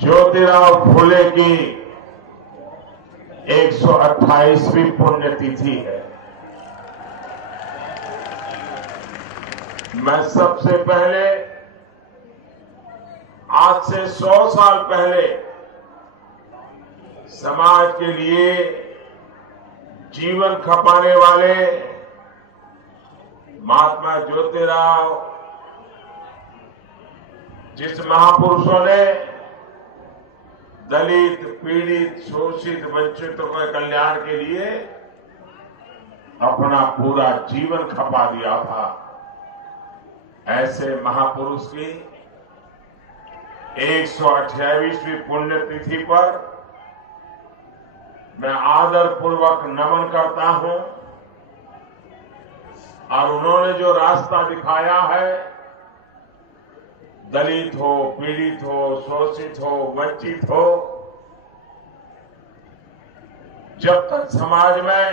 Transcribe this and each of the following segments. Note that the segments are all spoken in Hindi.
ज्योतिराव फुले की 128वीं पुण्यतिथि है। मैं सबसे पहले आज से 100 साल पहले समाज के लिए जीवन खपाने वाले महात्मा ज्योतिराव, जिस महापुरुषों ने दलित, पीड़ित, शोषित, वंचितों के कल्याण के लिए अपना पूरा जीवन खपा दिया था, ऐसे महापुरुष की 128वीं पुण्यतिथि पर मैं आदरपूर्वक नमन करता हूं और उन्होंने जो रास्ता दिखाया है, दलित हो, पीड़ित हो, शोषित हो, वंचित हो, जब तक समाज में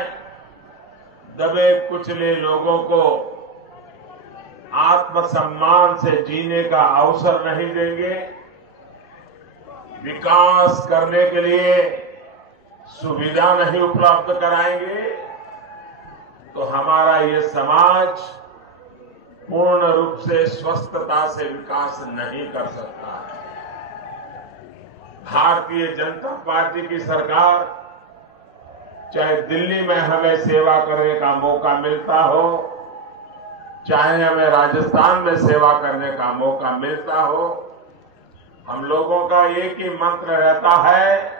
दबे कुचले लोगों को आत्मसम्मान से जीने का अवसर नहीं देंगे, विकास करने के लिए सुविधा नहीं उपलब्ध कराएंगे, तो हमारा ये समाज पूर्ण रूप से स्वस्थता से विकास नहीं कर सकता है। भारतीय जनता पार्टी की सरकार, चाहे दिल्ली में हमें सेवा करने का मौका मिलता हो, चाहे हमें राजस्थान में सेवा करने का मौका मिलता हो, हम लोगों का एक ही मंत्र रहता है,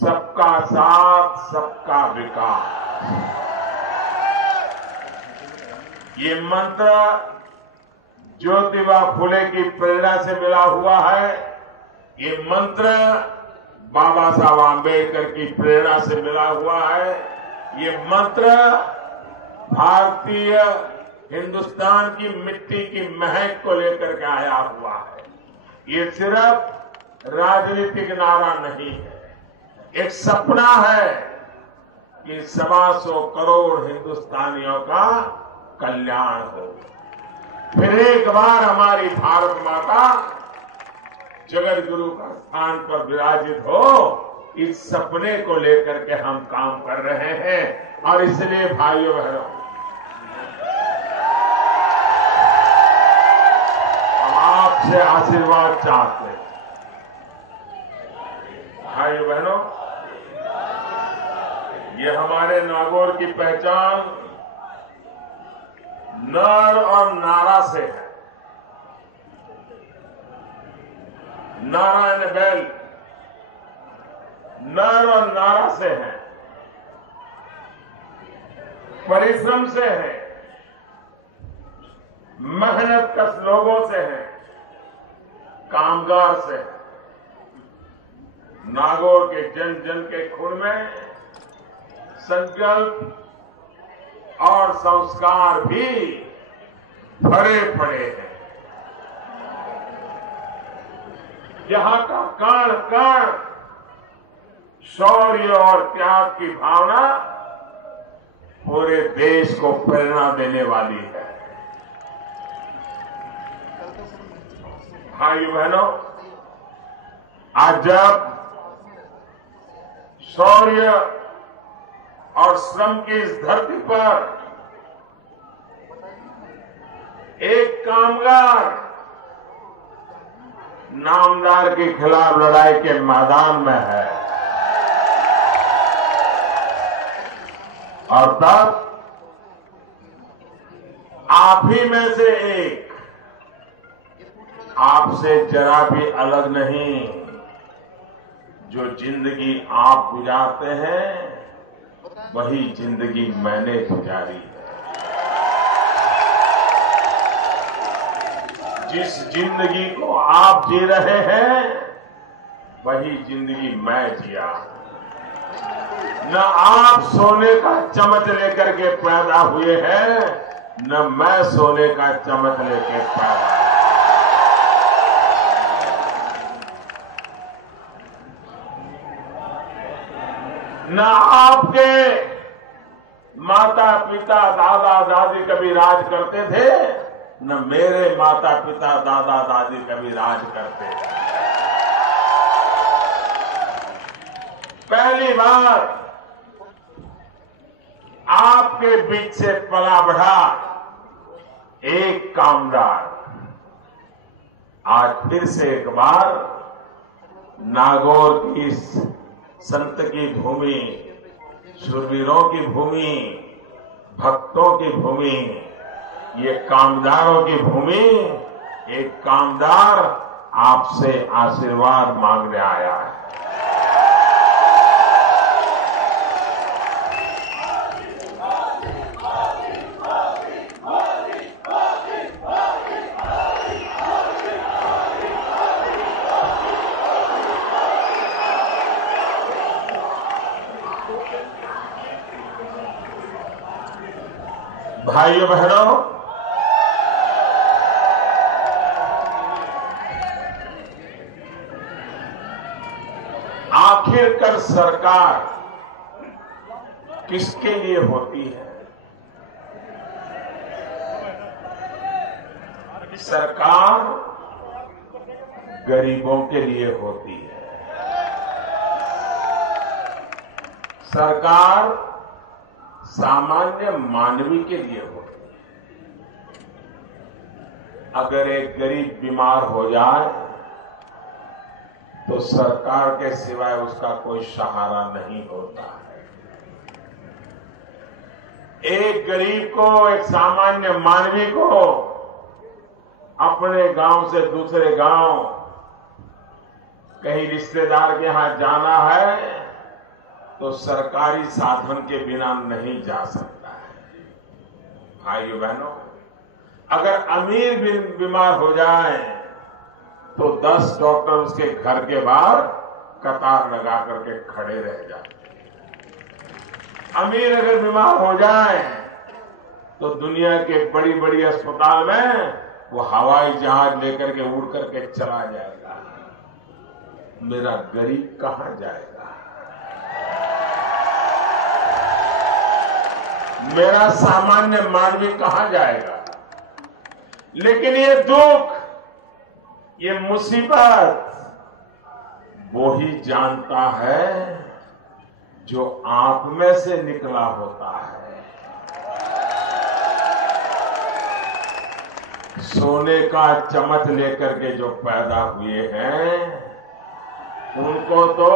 सबका साथ, सबका विकास। ये मंत्र ज्योतिबा फुले की प्रेरणा से मिला हुआ है। ये मंत्र बाबा साहब आंबेडकर की प्रेरणा से मिला हुआ है। ये मंत्र भारतीय हिंदुस्तान की मिट्टी की महक को लेकर के आया हुआ है। ये सिर्फ राजनीतिक नारा नहीं है, एक सपना है कि 125 करोड़ हिंदुस्तानियों का कल्याण हो। फिर एक बार हमारी भारत माता जगत गुरु का स्थान पर विराजित हो, इस सपने को लेकर के हम काम कर रहे हैं। और इसलिए भाइयों बहनों, हम आपसे आशीर्वाद चाहते हैं। भाइयों बहनों, ये हमारे नागौर की पहचान नर और नारा से है। नारायण बैल नर और नारा से है, परिश्रम से है, मेहनत कश लोगों से है, कामगार से है। नागौर के जन जन के खून में संकल्प और संस्कार भी भरे पड़े हैं। यहां का कण कण शौर्य और त्याग की भावना पूरे देश को प्रेरणा देने वाली है। भाइयों बहनों, आज जब शौर्य और श्रम की इस धरती पर एक कामगार नामदार के खिलाफ लड़ाई के मैदान में है, और तब आप ही में से एक, आपसे जरा भी अलग नहीं, जो जिंदगी आप गुजारते हैं वही जिंदगी मैंने गुजारी है। जिस जिंदगी को आप जी रहे हैं वही जिंदगी मैं जिया। न आप सोने का चम्मच लेकर के पैदा हुए हैं, न मैं सोने का चम्मच लेकर पैदा। न आपके माता पिता दादा दादी कभी राज करते थे, न मेरे माता पिता दादा दादी कभी राज करते थे। पहली बार आपके बीच से पला बढ़ा एक कामदार आज फिर से एक बार नागौर की इस संत की भूमि, शूरवीरों की भूमि, भक्तों की भूमि, ये कामदारों की भूमि, एक कामदार आपसे आशीर्वाद मांगने आया है। भाइयों बहनों, आखिरकार सरकार किसके लिए होती है? सरकार गरीबों के लिए होती है। सरकार सामान्य मानवी के लिए होती है। अगर एक गरीब बीमार हो जाए तो सरकार के सिवाय उसका कोई सहारा नहीं होता है। एक गरीब को, एक सामान्य मानवी को अपने गांव से दूसरे गांव कहीं रिश्तेदार के यहां जाना है तो सरकारी साधन के बिना नहीं जा सकता है। भाइयों बहनों, अगर अमीर भी बीमार हो जाए तो 10 डॉक्टर उसके घर के बाहर कतार लगा करके खड़े रह जाते हैं। अमीर अगर बीमार हो जाए तो दुनिया के बड़ी बड़ी अस्पताल में वो हवाई जहाज लेकर के उड़ करके चला जाएगा। मेरा गरीब कहां जाएगा? मेरा सामान्य मानवी कहां जाएगा? लेकिन ये दुख, ये मुसीबत वो ही जानता है जो आप में से निकला होता है। सोने का चम्मच लेकर के जो पैदा हुए हैं उनको तो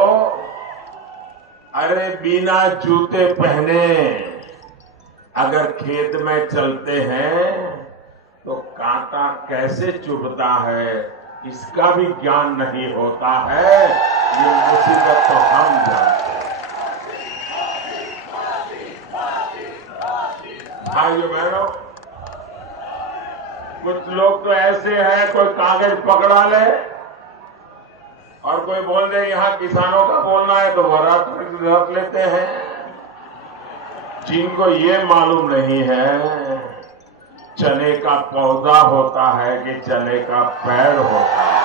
अरे बिना जूते पहने अगर खेत में चलते हैं तो कांटा कैसे चुभता है इसका भी ज्ञान नहीं होता है। ये मुसीबत तो हम जानते हैं। भाइयों बहनों, कुछ लोग तो ऐसे हैं, कोई कागज पकड़ा ले और कोई बोल दे यहां किसानों का बोलना है तो वो रख लेते हैं। जिनको ये मालूम नहीं है चने का पौधा होता है कि चने का पेड़ होता है।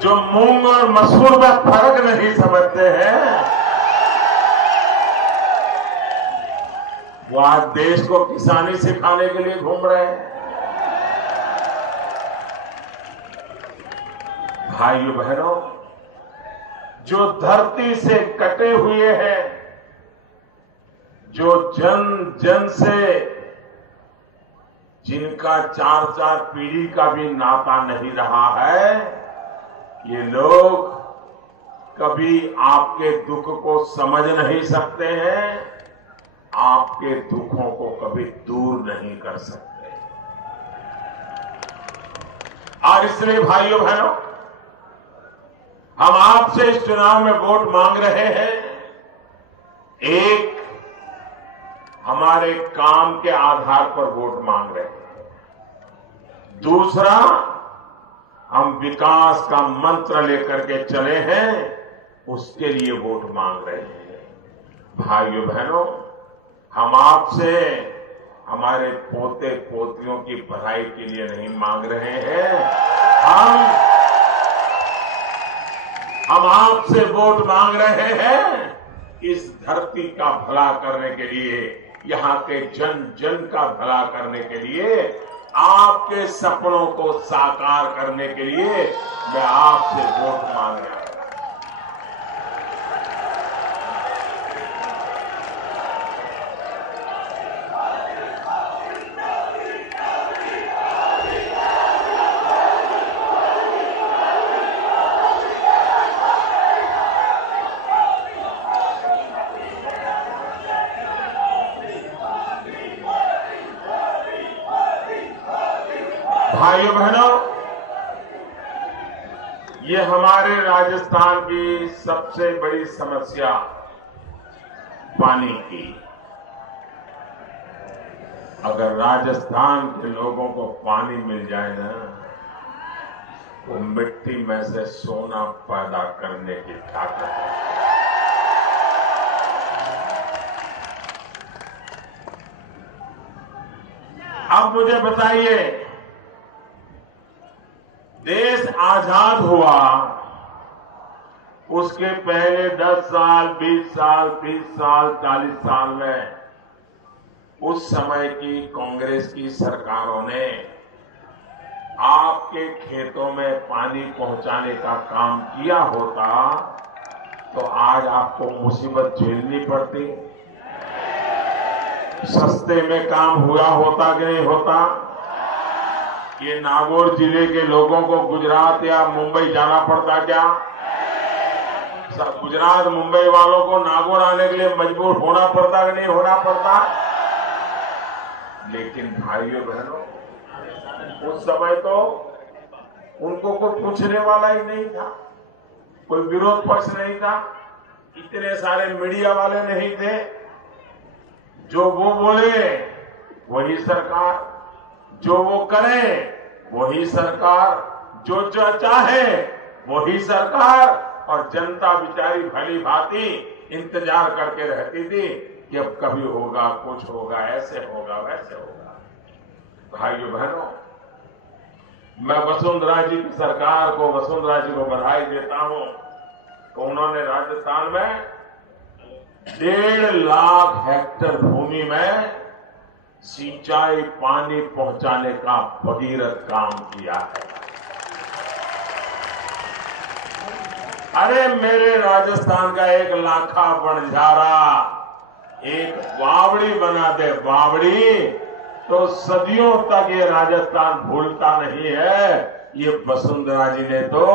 जो मूंग और मसूर में फर्क नहीं समझते हैं वो आज देश को किसानी सिखाने के लिए घूम रहे हैं। भाइयों बहनों, जो धरती से कटे हुए हैं, जो जन जन से जिनका 4-4 पीढ़ी का भी नाता नहीं रहा है, ये लोग कभी आपके दुख को समझ नहीं सकते हैं, आपके दुखों को कभी दूर नहीं कर सकते। और इसलिए भाइयों बहनों, हम आपसे इस चुनाव में वोट मांग रहे हैं। एक, हमारे काम के आधार पर वोट मांग रहे हैं। दूसरा, हम विकास का मंत्र लेकर के चले हैं, उसके लिए वोट मांग रहे हैं। भाइयों बहनों, हम आपसे हमारे पोते पोतियों की भलाई के लिए नहीं मांग रहे हैं। हम आपसे वोट मांग रहे हैं इस धरती का भला करने के लिए, यहां के जन जन का भला करने के लिए, आपके सपनों को साकार करने के लिए मैं आपसे वोट मांग रहा हूं। भाइयों बहनों, ये हमारे राजस्थान की सबसे बड़ी समस्या पानी की। अगर राजस्थान के लोगों को पानी मिल जाए ना, तो मिट्टी में से सोना पैदा करने की ताकत है। अब मुझे बताइए, देश आजाद हुआ उसके पहले 10 साल, 20 साल, 30 साल, 40 साल में उस समय की कांग्रेस की सरकारों ने आपके खेतों में पानी पहुंचाने का काम किया होता तो आज आपको मुसीबत झेलनी पड़ती, सस्ते में काम हुआ होता कि नहीं होता। ये नागौर जिले के लोगों को गुजरात या मुंबई जाना पड़ता क्या? गुजरात मुंबई वालों को नागौर आने के लिए मजबूर होना पड़ता कि नहीं होना पड़ता? लेकिन भाइयों बहनों, उस समय तो उनको कोई पूछने वाला ही नहीं था, कोई विरोध पक्ष नहीं था, इतने सारे मीडिया वाले नहीं थे। जो वो बोले वही सरकार, जो वो करे वही सरकार, जो चाहे वही सरकार। और जनता बेचारी भली भांति इंतजार करके रहती थी कि अब कभी होगा, कुछ होगा, ऐसे होगा, वैसे होगा। भाइयों बहनों, मैं वसुंधरा जी की सरकार को, वसुंधरा जी को बधाई देता हूं तो उन्होंने राजस्थान में 1.5 लाख हेक्टेयर भूमि में सिंचाई पानी पहुंचाने का भगीरथ काम किया है। अरे मेरे राजस्थान का 1 लाखा बंजारा एक बावड़ी बना दे, बावड़ी, तो सदियों तक ये राजस्थान भूलता नहीं है। ये वसुंधरा जी ने तो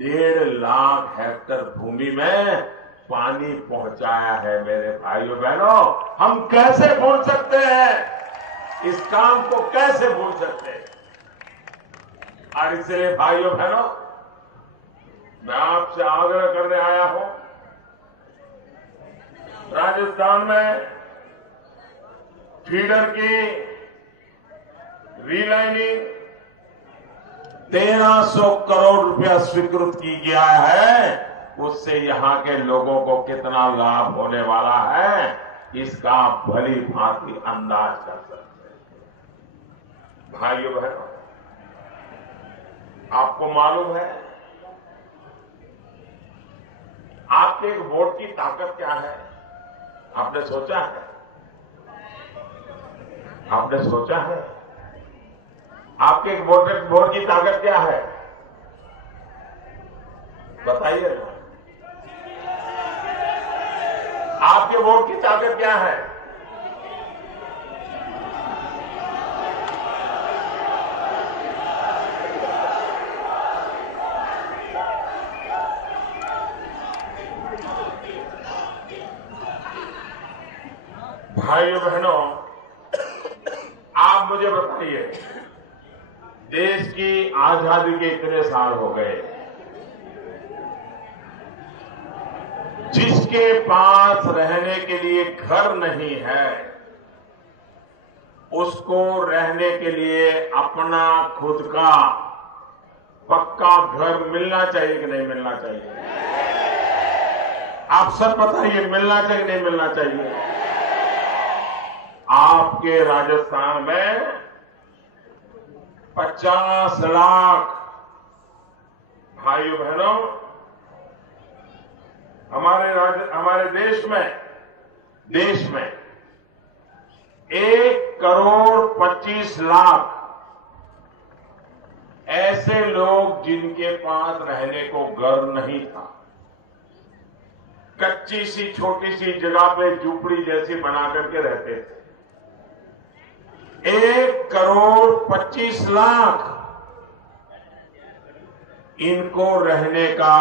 1.5 लाख हेक्टेयर भूमि में पानी पहुंचाया है। मेरे भाइयों बहनों, हम कैसे भूल सकते हैं इस काम को, कैसे भूल सकते हैं? और इसलिए भाइयों बहनों, मैं आपसे आग्रह करने आया हूं, राजस्थान में फीडर की रीलाइनिंग 1300 करोड़ रुपया स्वीकृत की गया है। उससे यहां के लोगों को कितना लाभ होने वाला है, इसका आप भली भांति अंदाज कर सकते हैं। भाइयों बहनों, आपको मालूम है आपके एक वोट की ताकत क्या है? आपने सोचा है? आपने सोचा है आपके एक वोट की ताकत क्या है? बताइए ना, आपके वोट की ताकत क्या है? भाइयों बहनों, आप मुझे बताइए, देश की आजादी के इतने साल हो गए, जिसके पास रहने के लिए घर नहीं है, उसको रहने के लिए अपना खुद का पक्का घर मिलना चाहिए कि नहीं मिलना चाहिए? आप सब बताइए, मिलना चाहिए नहीं मिलना चाहिए? आपके राजस्थान में 50 लाख भाइयों बहनों, हमारे देश में 1 करोड़ 25 लाख जिनके पास रहने को घर नहीं था, कच्ची सी छोटी सी जगह पे झूपड़ी जैसी बना करके रहते थे, 1,25,00,000 इनको रहने का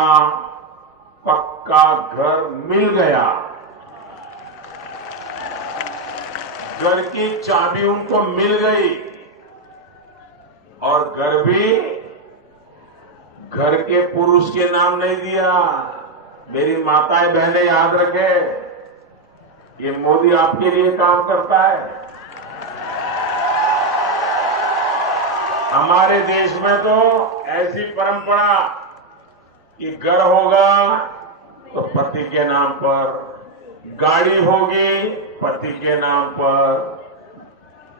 पक्का घर मिल गया। घर की चाबी उनको मिल गई और घर भी घर के पुरुष के नाम नहीं दिया। मेरी माताएं बहनें याद रखे, ये मोदी आपके लिए काम करता है। हमारे देश में तो ऐसी परंपरा कि घर होगा तो पति के नाम पर, गाड़ी होगी पति के नाम पर,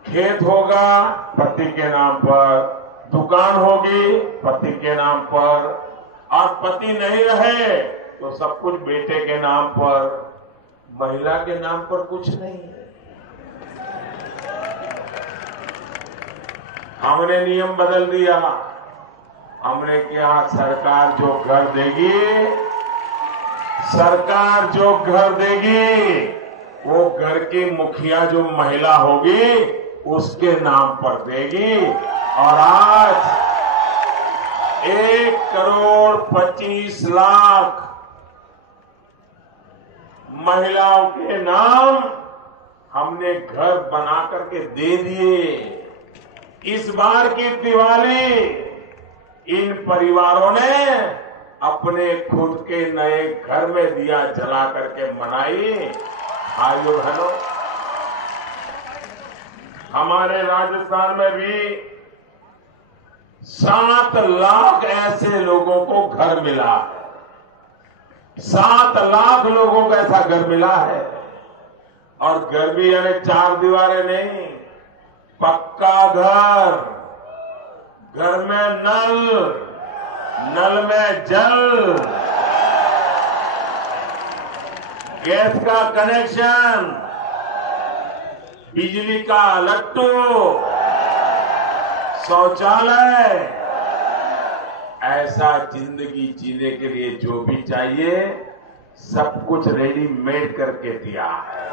खेत होगा पति के नाम पर, दुकान होगी पति के नाम पर, और पति नहीं रहे तो सब कुछ बेटे के नाम पर। महिला के नाम पर कुछ नहीं है। हमने नियम बदल दिया। हमने कहा सरकार जो घर देगी, सरकार जो घर देगी वो घर की मुखिया जो महिला होगी उसके नाम पर देगी। और आज 1,25,00,000 महिलाओं के नाम हमने घर बना करके दे दिए। इस बार की दिवाली इन परिवारों ने अपने खुद के नए घर में दिया जला करके मनाई। भाइयों बहनों, हमारे राजस्थान में भी 7 लाख ऐसे लोगों को घर मिला है। 7 लाख लोगों को ऐसा घर मिला है। और घर भी यानी 4 दीवारें नहीं, पक्का घर, घर में नल, नल में जल, गैस का कनेक्शन, बिजली का लट्टू, शौचालय, ऐसा जिंदगी जीने के लिए जो भी चाहिए सब कुछ रेडीमेड करके दिया है।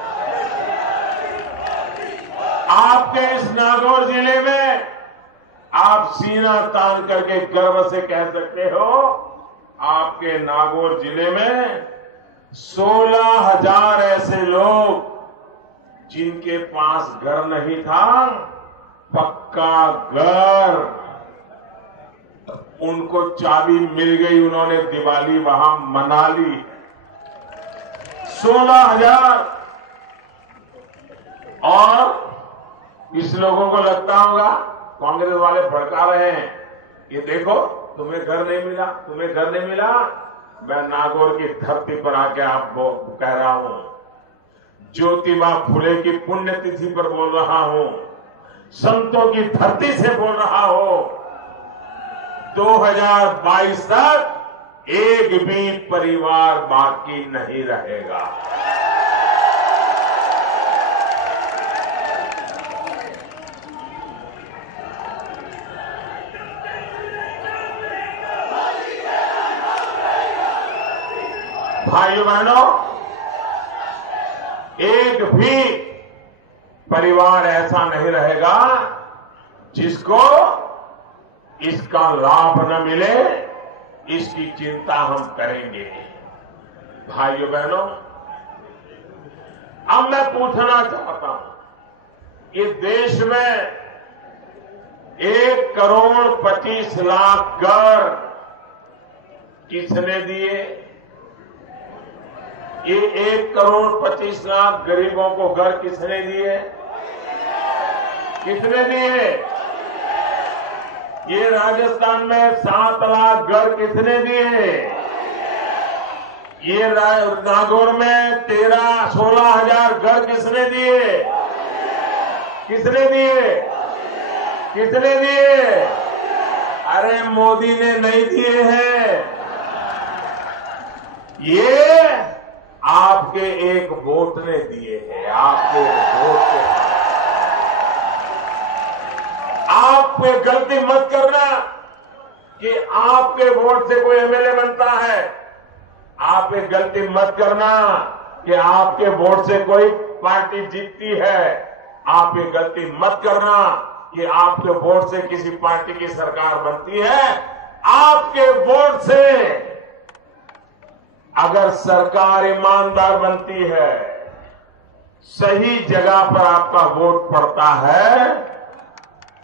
आपके इस नागौर जिले में आप सीना तान करके गर्व से कह सकते हो, आपके नागौर जिले में 16,000 ऐसे लोग जिनके पास घर नहीं था, पक्का घर, उनको चाबी मिल गई, उन्होंने दिवाली वहां मना ली। 16,000। और इस लोगों को लगता होगा कांग्रेस वाले भड़का रहे हैं, ये देखो तुम्हें घर नहीं मिला, तुम्हें घर नहीं मिला। मैं नागौर की धरती पर आके आपको कह रहा हूं, ज्योतिबा फुले की पुण्यतिथि पर बोल रहा हूं, संतों की धरती से बोल रहा हूं, 2022 तक एक भी परिवार बाकी नहीं रहेगा। भाइयों बहनों, एक भी परिवार ऐसा नहीं रहेगा जिसको इसका लाभ न मिले, इसकी चिंता हम करेंगे। भाइयों बहनों, अब मैं पूछना चाहता हूं कि देश में 1,25,00,000 घर किसने दिए? ये 1,25,00,000 गरीबों को घर किसने दिए? किसने दिए? ये राजस्थान में 7 लाख घर किसने दिए? ये नागौर में 16,000 घर किसने दिए? किसने दिए? किसने दिए? अरे मोदी ने नहीं दिए हैं, ये आपके एक वोट ने दिए हैं। आपके वोट के, आप पे गलती मत करना। कि आपके वोट से कोई एमएलए बनता है। आप एक गलती मत करना कि आपके वोट से कोई पार्टी जीतती है। आप ये गलती मत करना कि आपके वोट से किसी पार्टी की सरकार बनती है। आपके वोट से अगर सरकार ईमानदार बनती है, सही जगह पर आपका वोट पड़ता है,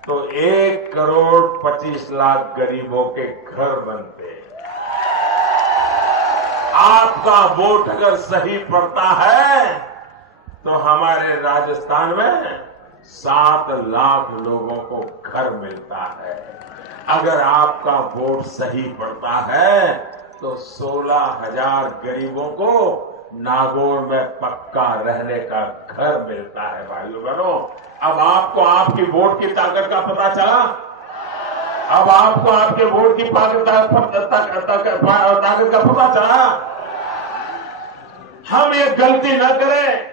तो 1,25,00,000 गरीबों के घर बनते हैं। आपका वोट अगर सही पड़ता है तो हमारे राजस्थान में 7 लाख लोगों को घर मिलता है। अगर आपका वोट सही पड़ता है तो 16,000 गरीबों को नागौर में पक्का रहने का घर मिलता है। भाइयों बहनों, अब आपको आपकी वोट की ताकत का पता चला। अब आपको आपके वोट की ताकत का पता चला। हम ये गलती न करें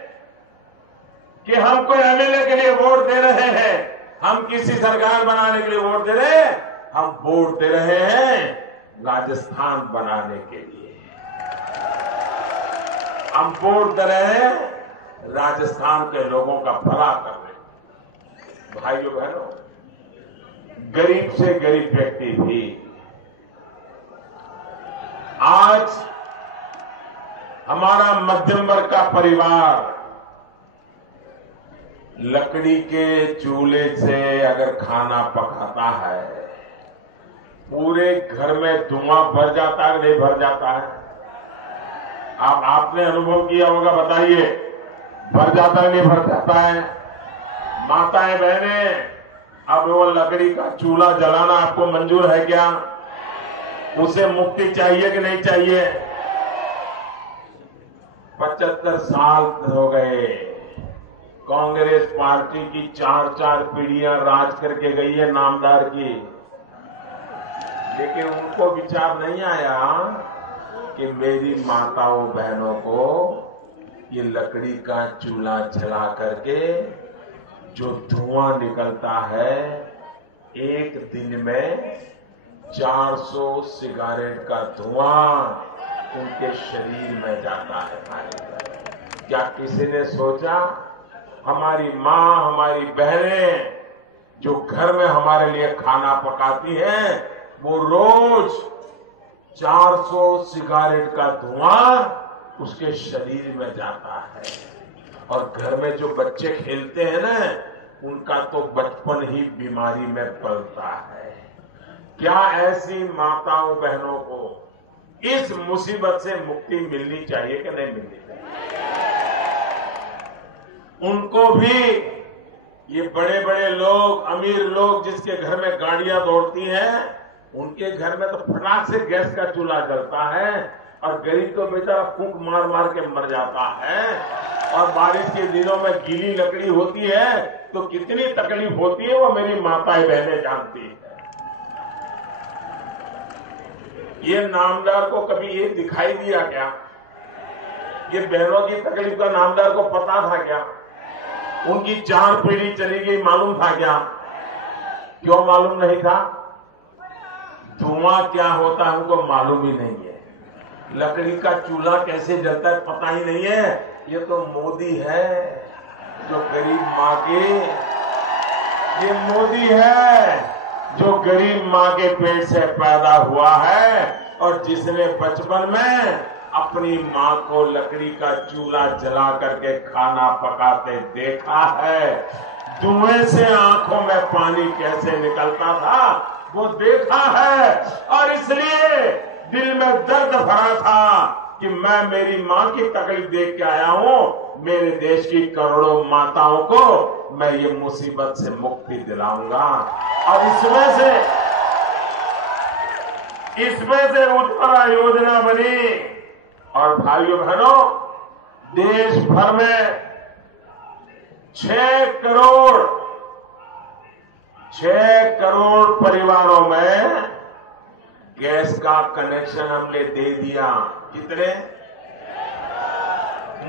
कि हम कोई एमएलए के लिए वोट दे रहे हैं, हम किसी सरकार बनाने के लिए वोट दे रहे हैं। हम वोट दे रहे हैं राजस्थान बनाने के लिए। हम वोट दे रहे हैं राजस्थान के लोगों का भला करने। भाइयों बहनों, गरीब से गरीब व्यक्ति भी आज हमारा मध्यम वर्ग का परिवार लकड़ी के चूल्हे से अगर खाना पकाता है, पूरे घर में धुआं भर जाता है, नहीं भर जाता है? आपने अनुभव किया होगा, बताइए, भर जाता है नहीं भर जाता है? माताएं बहनें, अब वो लकड़ी का चूल्हा जलाना आपको मंजूर है क्या? उसे मुक्ति चाहिए कि नहीं चाहिए? 75 साल हो गए, कांग्रेस पार्टी की 4-4 पीढ़ियां राज करके गई है नामदार की, लेकिन उनको विचार नहीं आया कि मेरी माताओं बहनों को ये लकड़ी का चूल्हा जला करके जो धुआं निकलता है, एक दिन में 400 सिगारेट का धुआं उनके शरीर में जाता है। क्या किसी ने सोचा हमारी माँ, हमारी बहनें जो घर में हमारे लिए खाना पकाती हैं, वो रोज 400 सिगारेट का धुआं उसके शरीर में जाता है। और घर में जो बच्चे खेलते हैं ना, उनका तो बचपन ही बीमारी में पलता है। क्या ऐसी माताओं बहनों को इस मुसीबत से मुक्ति मिलनी चाहिए कि नहीं मिलनी चाहिए? उनको भी ये बड़े बड़े लोग, अमीर लोग जिसके घर में गाड़ियां दौड़ती हैं, उनके घर में तो फटाक से गैस का चूल्हा जलता है, और गरीब तो बेचारा फूंक मार मार के मर जाता है। और बारिश के दिनों में गीली लकड़ी होती है तो कितनी तकलीफ होती है, वो मेरी माताएं बहनें जानती है। ये नामदार को कभी ये दिखाई दिया क्या? ये बहनों की तकलीफ का नामदार को पता था क्या? उनकी 4 पीढ़ी चली गई, मालूम था क्या? क्यों मालूम नहीं था? धुआं क्या होता है उनको मालूम ही नहीं है। लकड़ी का चूल्हा कैसे जलता है पता ही नहीं है। ये तो मोदी है जो गरीब माँ के, ये मोदी है जो गरीब माँ के पेट से पैदा हुआ है, और जिसने बचपन में अपनी माँ को लकड़ी का चूल्हा जला करके खाना पकाते देखा है। धुएं से आंखों में पानी कैसे निकलता था वो देखा है, और इसलिए दिल में दर्द भरा था कि मैं मेरी माँ की तकलीफ देख के आया हूं। मेरे देश की करोड़ों माताओं को मैं ये मुसीबत से मुक्ति दिलाऊंगा। और इसमें से उज्ज्वला योजना बनी, और भाइयों बहनों, देश भर में 6 करोड़ परिवारों में गैस का कनेक्शन हमने दे दिया। कितने?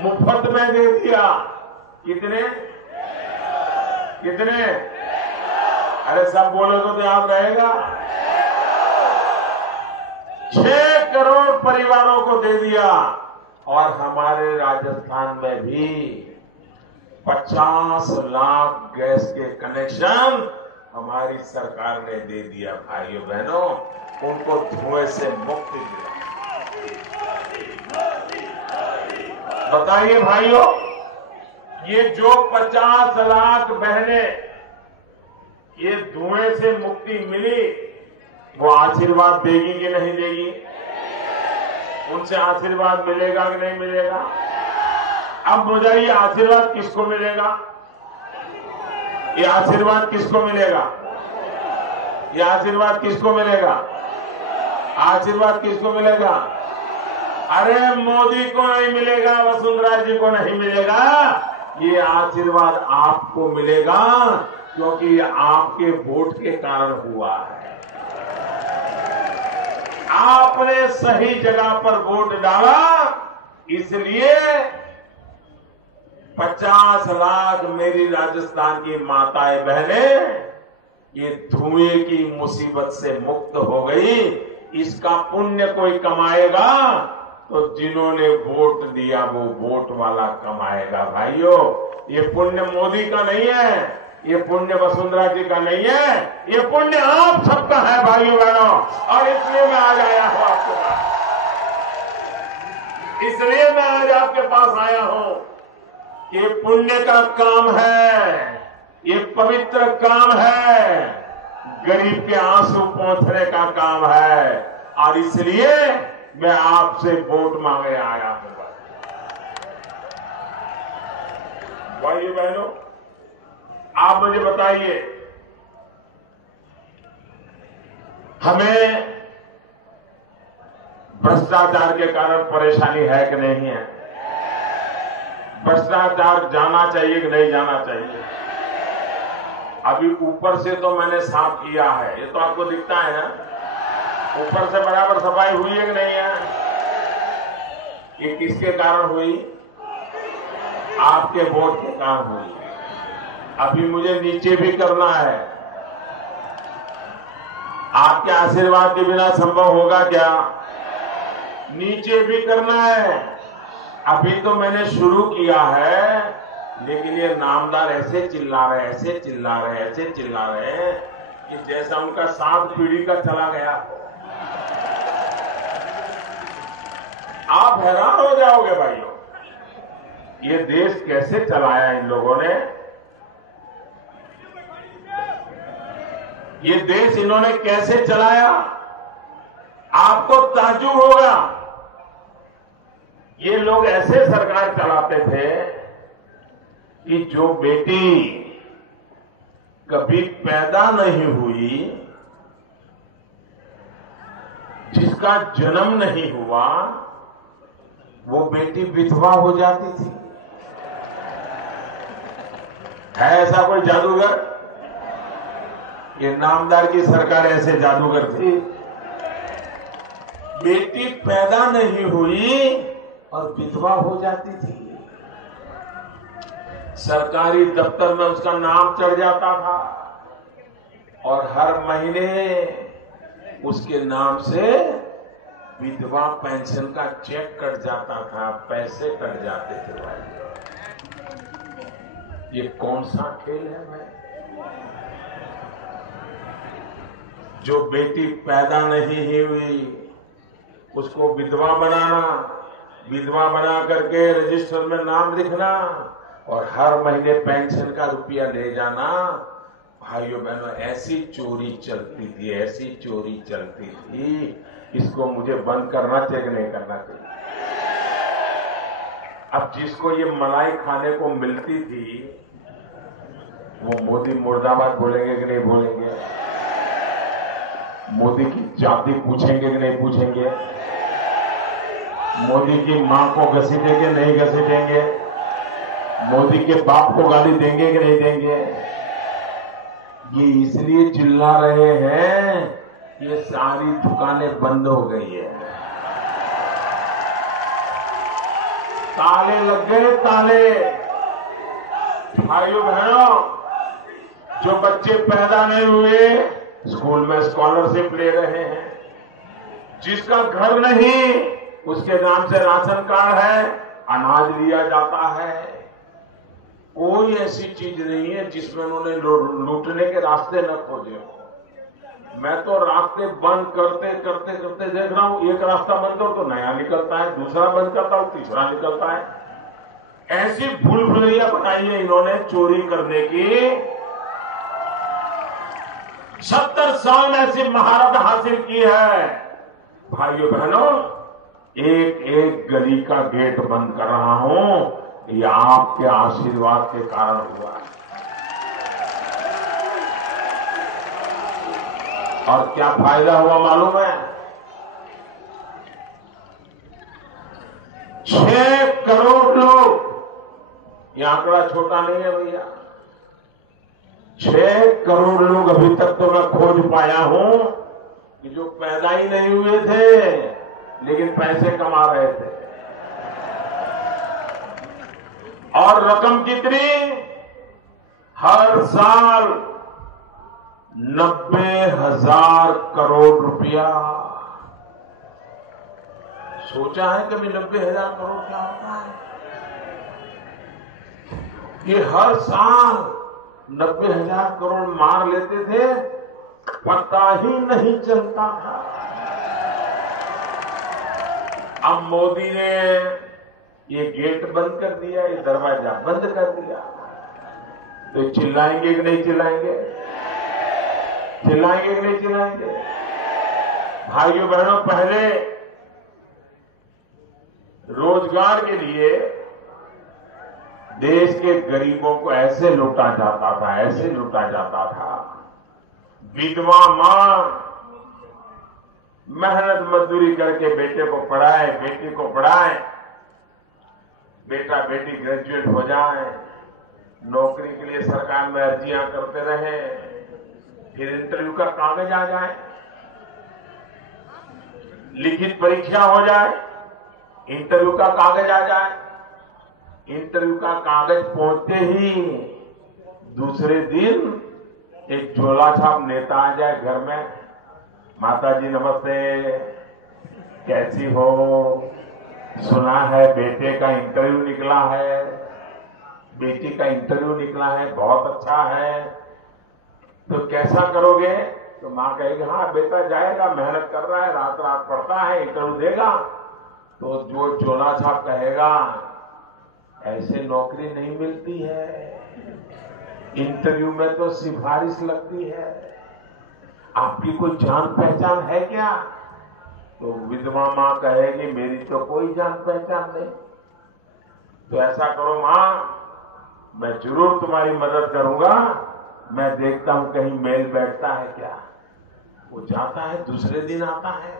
मुफ्त में दे दिया। कितने? अरे सब बोलो तो याद रहेगा। 6 करोड़ परिवारों को दे दिया और हमारे राजस्थान में भी 50 लाख गैस के कनेक्शन हमारी सरकार ने दे दिया। भाइयों बहनों, उनको धुएं से मुक्ति मिला। बताइए भाइयों, ये जो 50 लाख बहनें ये धुएं से मुक्ति मिली, वो आशीर्वाद देगी कि नहीं देगी? उनसे आशीर्वाद मिलेगा कि नहीं मिलेगा? अब मुझे ये आशीर्वाद किसको मिलेगा? ये आशीर्वाद किसको मिलेगा? ये आशीर्वाद किसको मिलेगा? आशीर्वाद किसको मिलेगा? अरे मोदी को नहीं मिलेगा, वसुंधरा जी को नहीं मिलेगा, ये आशीर्वाद आपको मिलेगा, क्योंकि ये आपके वोट के कारण हुआ है। आपने सही जगह पर वोट डाला, इसलिए 50 लाख मेरी राजस्थान की माताएं बहनें ये धुएं की मुसीबत से मुक्त हो गई। इसका पुण्य कोई कमाएगा तो जिन्होंने वोट दिया वो वोट वाला कमाएगा। भाइयों, ये पुण्य मोदी का नहीं है, ये पुण्य वसुंधरा जी का नहीं है, ये पुण्य आप सबका है भाइयों बहनों। और इसलिए मैं आज आया हूं आपके पास, इसलिए मैं आज आपके पास आया हूं। ये पुण्य का काम है, ये पवित्र काम है, गरीब के आंसू पोंछने का काम है, और इसलिए मैं आपसे वोट मांगे आया हूं। भाइयों बहनों, आप मुझे बताइए, हमें भ्रष्टाचार के कारण परेशानी है कि नहीं है? भ्रष्टाचार जाना चाहिए कि नहीं जाना चाहिए? अभी ऊपर से तो मैंने साफ किया है, ये तो आपको दिखता है ना, ऊपर से बराबर सफाई हुई है कि नहीं है? ये किसके कारण हुई? आपके वोट के कारण हुई। अभी मुझे नीचे भी करना है। आपके आशीर्वाद के बिना संभव होगा क्या? नीचे भी करना है। अभी तो मैंने शुरू किया है, लेकिन ये नामदार ऐसे चिल्ला रहे, ऐसे चिल्ला रहे, ऐसे चिल्ला रहे हैं कि जैसा उनका 7 पीढ़ी का चला गया। आप हैरान हो जाओगे भाइयों, ये देश कैसे चलाया इन लोगों ने। ये देश इन्होंने कैसे चलाया, आपको ताज्जुब होगा। ये लोग ऐसे सरकार चलाते थे कि जो बेटी कभी पैदा नहीं हुई, जिसका जन्म नहीं हुआ, वो बेटी विधवा हो जाती थी। है ऐसा कोई जादूगर? ये नामदार की सरकार ऐसे जादूगर थी। बेटी पैदा नहीं हुई और विधवा हो जाती थी। सरकारी दफ्तर में उसका नाम चढ़ जाता था और हर महीने उसके नाम से विधवा पेंशन का चेक कट जाता था, पैसे कट जाते थे। भाई, ये कौन सा खेल है भाई? जो बेटी पैदा नहीं हुई उसको विधवा बनाना, विधवा बना करके रजिस्टर में नाम लिखना और हर महीने पेंशन का रुपया ले जाना। भाइयों बहनों, ऐसी चोरी चलती थी, ऐसी चोरी चलती थी। इसको मुझे बंद करना चाहिए कि नहीं करना चाहिए? अब जिसको ये मलाई खाने को मिलती थी, वो मोदी मुर्दाबाद बोलेंगे कि नहीं बोलेंगे? मोदी की जाति पूछेंगे कि नहीं पूछेंगे? मोदी की मां को घसीटेंगे नहीं घसीटेंगे? मोदी के बाप को गाली देंगे कि नहीं देंगे? ये इसलिए चिल्ला रहे हैं, ये सारी दुकानें बंद हो गई है, ताले लग गए, ताले। भाइयों बहनों, जो बच्चे पैदा नहीं हुए स्कूल में स्कॉलरशिप ले रहे हैं, जिसका घर नहीं उसके नाम से राशन कार्ड है, अनाज लिया जाता है। कोई ऐसी चीज नहीं है जिसमें उन्होंने लूटने के रास्ते न खोजे हो। मैं तो रास्ते बंद करते करते करते देख रहा हूं, एक रास्ता बंद करो तो नया निकलता है, दूसरा बंद करता हूं तीसरा निकलता है। ऐसी भूल भुलैया बनाई है इन्होंने चोरी करने की। 70 साल में ऐसी महारत हासिल की है। भाइयों बहनों, एक एक गली का गेट बंद कर रहा हूं, ये आपके आशीर्वाद के कारण हुआ है। और क्या फायदा हुआ मालूम है? 6 करोड़ लोग, ये आंकड़ा छोटा नहीं है भैया, 6 करोड़ लोग अभी तक तो मैं खोज पाया हूं कि जो पैदा ही नहीं हुए थे लेकिन पैसे कमा रहे थे। और रकम कितनी? हर साल 90,000 करोड़ रुपया। सोचा है कभी 90,000 करोड़ क्या होता है? ये हर साल 90,000 करोड़ मार लेते थे, पता ही नहीं चलता था। अब मोदी ने ये गेट बंद कर दिया, ये दरवाजा बंद कर दिया, तो चिल्लाएंगे कि नहीं चिल्लाएंगे? चिल्लाएंगे कि नहीं चिल्लाएंगे? भाइयों बहनों, पहले रोजगार के लिए देश के गरीबों को ऐसे लूटा जाता था, ऐसे लूटा जाता था। विधवा मां मेहनत मजदूरी करके बेटे को पढ़ाए, बेटी को पढ़ाए, बेटा बेटी ग्रेजुएट हो जाए, नौकरी के लिए सरकार में अर्जियां करते रहे, फिर इंटरव्यू का कागज आ जाए, लिखित परीक्षा हो जाए, इंटरव्यू का कागज आ जाए, इंटरव्यू का कागज पहुंचते ही दूसरे दिन एक झोला छाप नेता आ जाए घर में, माता जी नमस्ते, कैसी हो, सुना है बेटे का इंटरव्यू निकला है, बेटी का इंटरव्यू निकला है, बहुत अच्छा है, तो कैसा करोगे? तो मां कहेगी हाँ बेटा जाएगा, मेहनत कर रहा है, रात रात पढ़ता है, इंटरव्यू देगा। तो जो झोला छाप कहेगा ऐसे नौकरी नहीं मिलती है, इंटरव्यू में तो सिफारिश लगती है, आपकी कोई जान पहचान है क्या? तो विधवा मां कहेगी मेरी तो कोई जान पहचान नहीं। तो ऐसा करो मां, मैं जरूर तुम्हारी मदद करूंगा, मैं देखता हूं कहीं मेल बैठता है क्या। वो जाता है, दूसरे दिन आता है,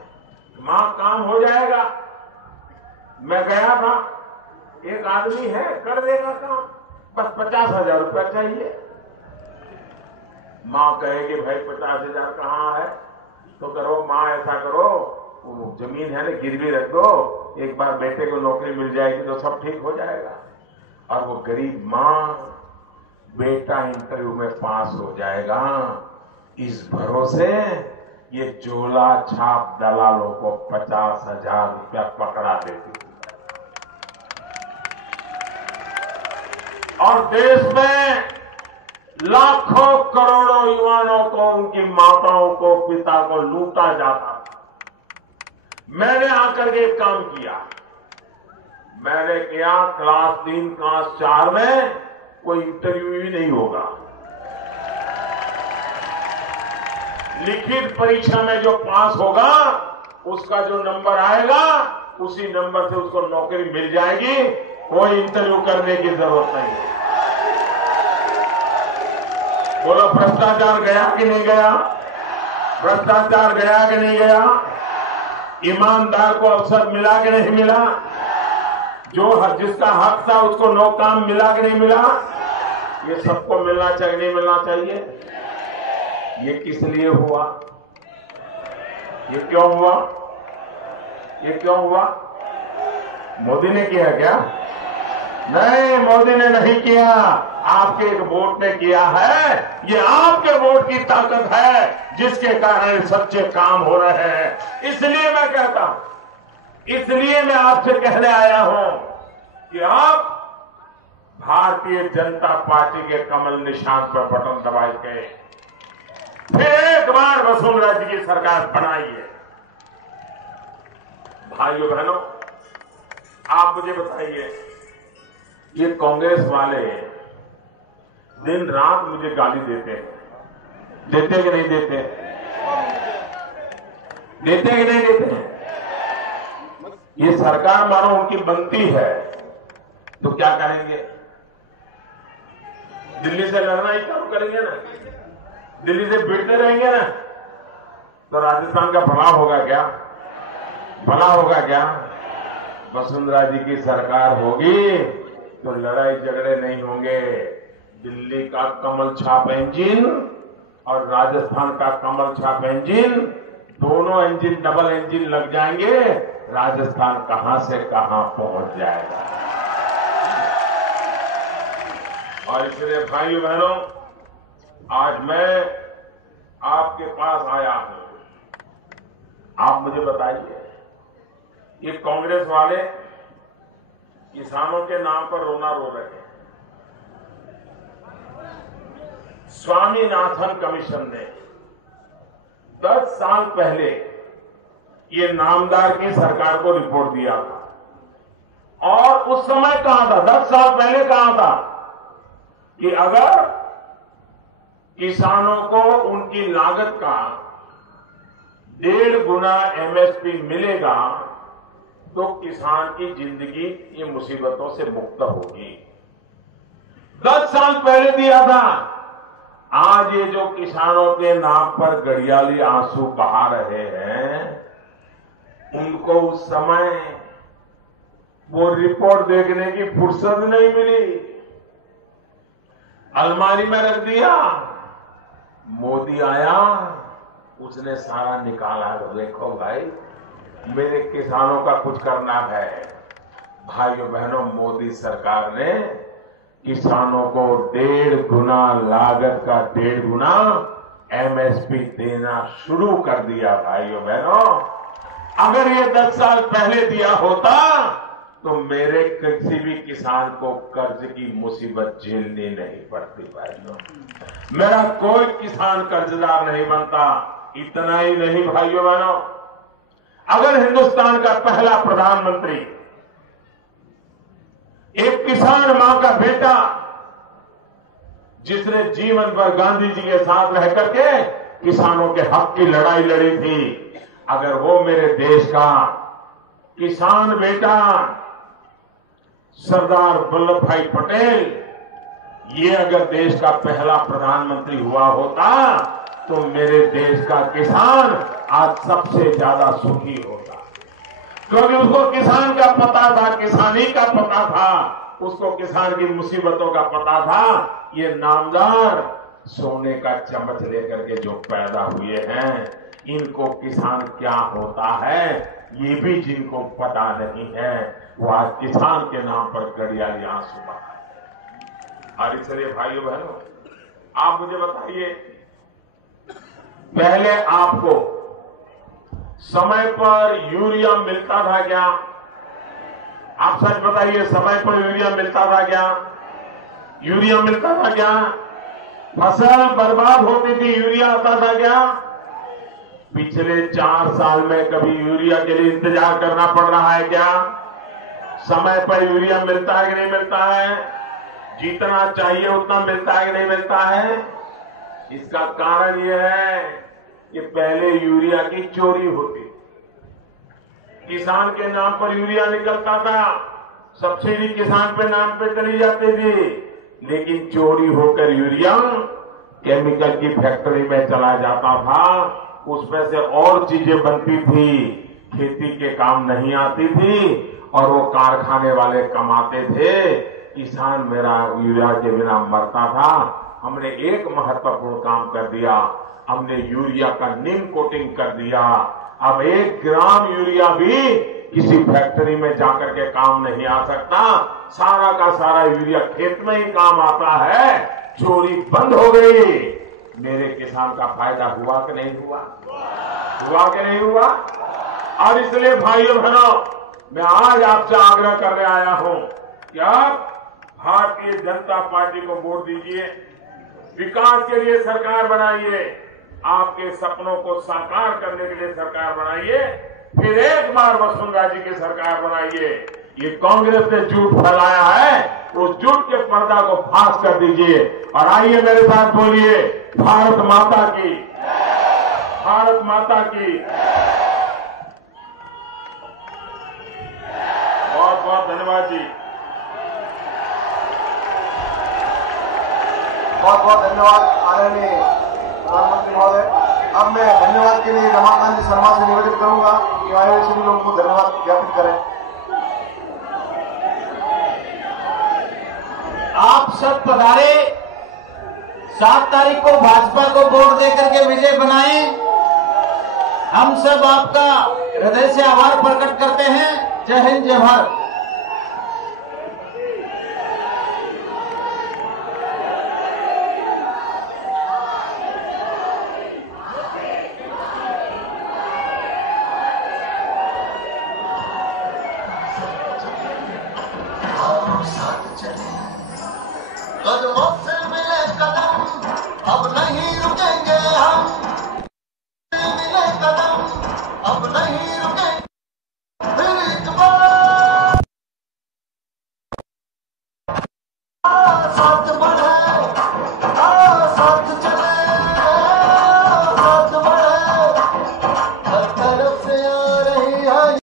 मां काम हो जाएगा। मैं गया था, एक आदमी है कर देगा काम, बस 50,000 रुपया चाहिए। मां कहेगी भाई 50,000 कहाँ है? तो करो मां, ऐसा करो, वो जमीन है ना गिरवी रख दो, एक बार बेटे को नौकरी मिल जाएगी तो सब ठीक हो जाएगा। और वो गरीब मां, बेटा इंटरव्यू में पास हो जाएगा, इस भरोसे ये झोला छाप दलालों को 50,000 रुपया पकड़ा देती। और देश में लाखों करोड़ों युवाओं को, उनकी माताओं को, पिता को लूटा जाता था। मैंने आकर के एक काम किया, मैंने किया क्लास 3 क्लास 4 में कोई इंटरव्यू ही नहीं होगा, लिखित परीक्षा में जो पास होगा उसका जो नंबर आएगा उसी नंबर से उसको नौकरी मिल जाएगी, कोई इंटरव्यू करने की जरूरत नहीं है। बोलो भ्रष्टाचार गया कि नहीं गया? भ्रष्टाचार गया कि नहीं गया? ईमानदार को अवसर मिला कि नहीं मिला? जो जिसका हक था उसको नो काम मिला कि नहीं मिला? ये सबको मिलना चाहिए, नहीं मिलना चाहिए? ये किस लिए हुआ? ये क्यों हुआ? ये क्यों हुआ? मोदी ने किया क्या? नहीं, मोदी ने नहीं किया। आपके एक वोट ने किया है। ये आपके वोट की ताकत है जिसके कारण सच्चे काम हो रहे हैं। इसलिए मैं कहता हूं, इसलिए मैं आपसे कहने आया हूं कि आप भारतीय जनता पार्टी के कमल निशान पर बटन दबाई के फिर एक बार वसुंधरा जी की सरकार बनाइए। भाइयों बहनों, आप मुझे बताइए, ये कांग्रेस वाले दिन रात मुझे गाली देते हैं, देते कि नहीं देते? देते कि नहीं देते हैं? ये सरकार मानो उनकी बनती है तो क्या करेंगे? दिल्ली से लड़ना ही चालू करेंगे ना, दिल्ली से भिड़ते रहेंगे ना, तो राजस्थान का भला होगा क्या? भला होगा क्या? वसुंधरा जी की सरकार होगी तो लड़ाई झगड़े नहीं होंगे। दिल्ली का कमल छाप इंजन और राजस्थान का कमल छाप इंजन, दोनों इंजन डबल इंजन लग जाएंगे, राजस्थान कहां से कहां पहुंच जाएगा। और इसलिए भाइयों बहनों, आज मैं आपके पास आया हूं। आप मुझे बताइए, ये कांग्रेस वाले किसानों के नाम पर रोना रो रहे हैं। स्वामीनाथन कमीशन ने 10 साल पहले ये नामदार की सरकार को रिपोर्ट दिया था और उस समय कहा था, 10 साल पहले कहा था कि अगर किसानों को उनकी लागत का 1.5 गुना एमएसपी मिलेगा तो किसान की जिंदगी ये मुसीबतों से मुक्त होगी। 10 साल पहले दिया था। आज ये जो किसानों के नाम पर गड़ियाली आंसू बहा रहे हैं, उनको उस समय वो रिपोर्ट देखने की फुर्सत नहीं मिली, अलमारी में रख दिया। मोदी आया, उसने सारा निकाला। देखो भाई, मेरे किसानों का कुछ करना है। भाइयों बहनों, मोदी सरकार ने किसानों को 1.5 गुना लागत का 1.5 गुना एमएसपी देना शुरू कर दिया। भाइयों बहनों, अगर ये 10 साल पहले दिया होता तो मेरे किसी भी किसान को कर्ज की मुसीबत झेलनी नहीं पड़ती। भाइयों, मेरा कोई किसान कर्जदार नहीं बनता। इतना ही नहीं भाइयों बहनों, अगर हिंदुस्तान का पहला प्रधानमंत्री एक किसान मां का बेटा, जिसने जीवन भर गांधी जी के साथ रह करके किसानों के हक की लड़ाई लड़ी थी, अगर वो मेरे देश का किसान बेटा सरदार वल्लभ भाई पटेल, ये अगर देश का पहला प्रधानमंत्री हुआ होता तो मेरे देश का किसान आज सबसे ज्यादा सुखी होता, क्योंकि उसको किसान का पता था, किसानी का पता था, उसको किसान की मुसीबतों का पता था। ये नामदार सोने का चम्मच लेकर के जो पैदा हुए हैं, इनको किसान क्या होता है ये भी जिनको पता नहीं है, वो आज किसान के नाम पर गड़ियाली आंसू बहा। और इसलिए भाइयों बहनों, आप मुझे बताइए, पहले आपको समय पर यूरिया मिलता था क्या? आप सच बताइए, समय पर यूरिया मिलता था क्या? यूरिया मिलता था क्या? फसल बर्बाद होती थी, यूरिया आता था क्या? पिछले 4 साल में कभी यूरिया के लिए इंतजार करना पड़ रहा है क्या? समय पर यूरिया मिलता है कि नहीं मिलता है? जितना चाहिए उतना मिलता है कि नहीं मिलता है? इसका कारण यह है कि पहले यूरिया की चोरी होती, किसान के नाम पर यूरिया निकलता था, सब्सिडी किसान पे नाम पे चली जाती थी, लेकिन चोरी होकर यूरिया केमिकल की फैक्ट्री में चला जाता था, उसमें से और चीजें बनती थी, खेती के काम नहीं आती थी और वो कारखाने वाले कमाते थे, किसान मेरा यूरिया के बिना मरता था। हमने एक महत्वपूर्ण काम कर दिया, हमने यूरिया का नीम कोटिंग कर दिया। अब 1 ग्राम यूरिया भी किसी फैक्ट्री में जाकर के काम नहीं आ सकता। सारा का सारा यूरिया खेत में ही काम आता है। चोरी बंद हो गई। मेरे किसान का फायदा हुआ कि नहीं हुआ? हुआ कि नहीं हुआ? और इसलिए भाइयों बहनों, मैं आज आपसे आग्रह करने आया हूं कि आप भारतीय जनता पार्टी को वोट दीजिए, विकास के लिए सरकार बनाइए, आपके सपनों को साकार करने के लिए सरकार बनाइए, फिर एक बार वसुंधरा जी की सरकार बनाइए। ये कांग्रेस ने झूठ फैलाया है, उस झूठ के पर्दा को फांस कर दीजिए और आइए मेरे साथ बोलिए, भारत माता की, भारत माता की। बहुत बहुत धन्यवाद जी। बहुत बहुत धन्यवाद आदरणीय प्रधानमंत्री महोदय। अब मैं धन्यवाद के लिए रमाकांत जी शर्मा से निवेदन करूंगा कि आए हुए सभी लोगों को धन्यवाद ज्ञापित करें। आप सब पधारे, 7 तारीख को भाजपा को वोट देकर के विजय बनाएं। हम सब आपका हृदय से आभार प्रकट करते हैं। जय हिंद, जय भारत। कदमों से मिले कदम, अब नहीं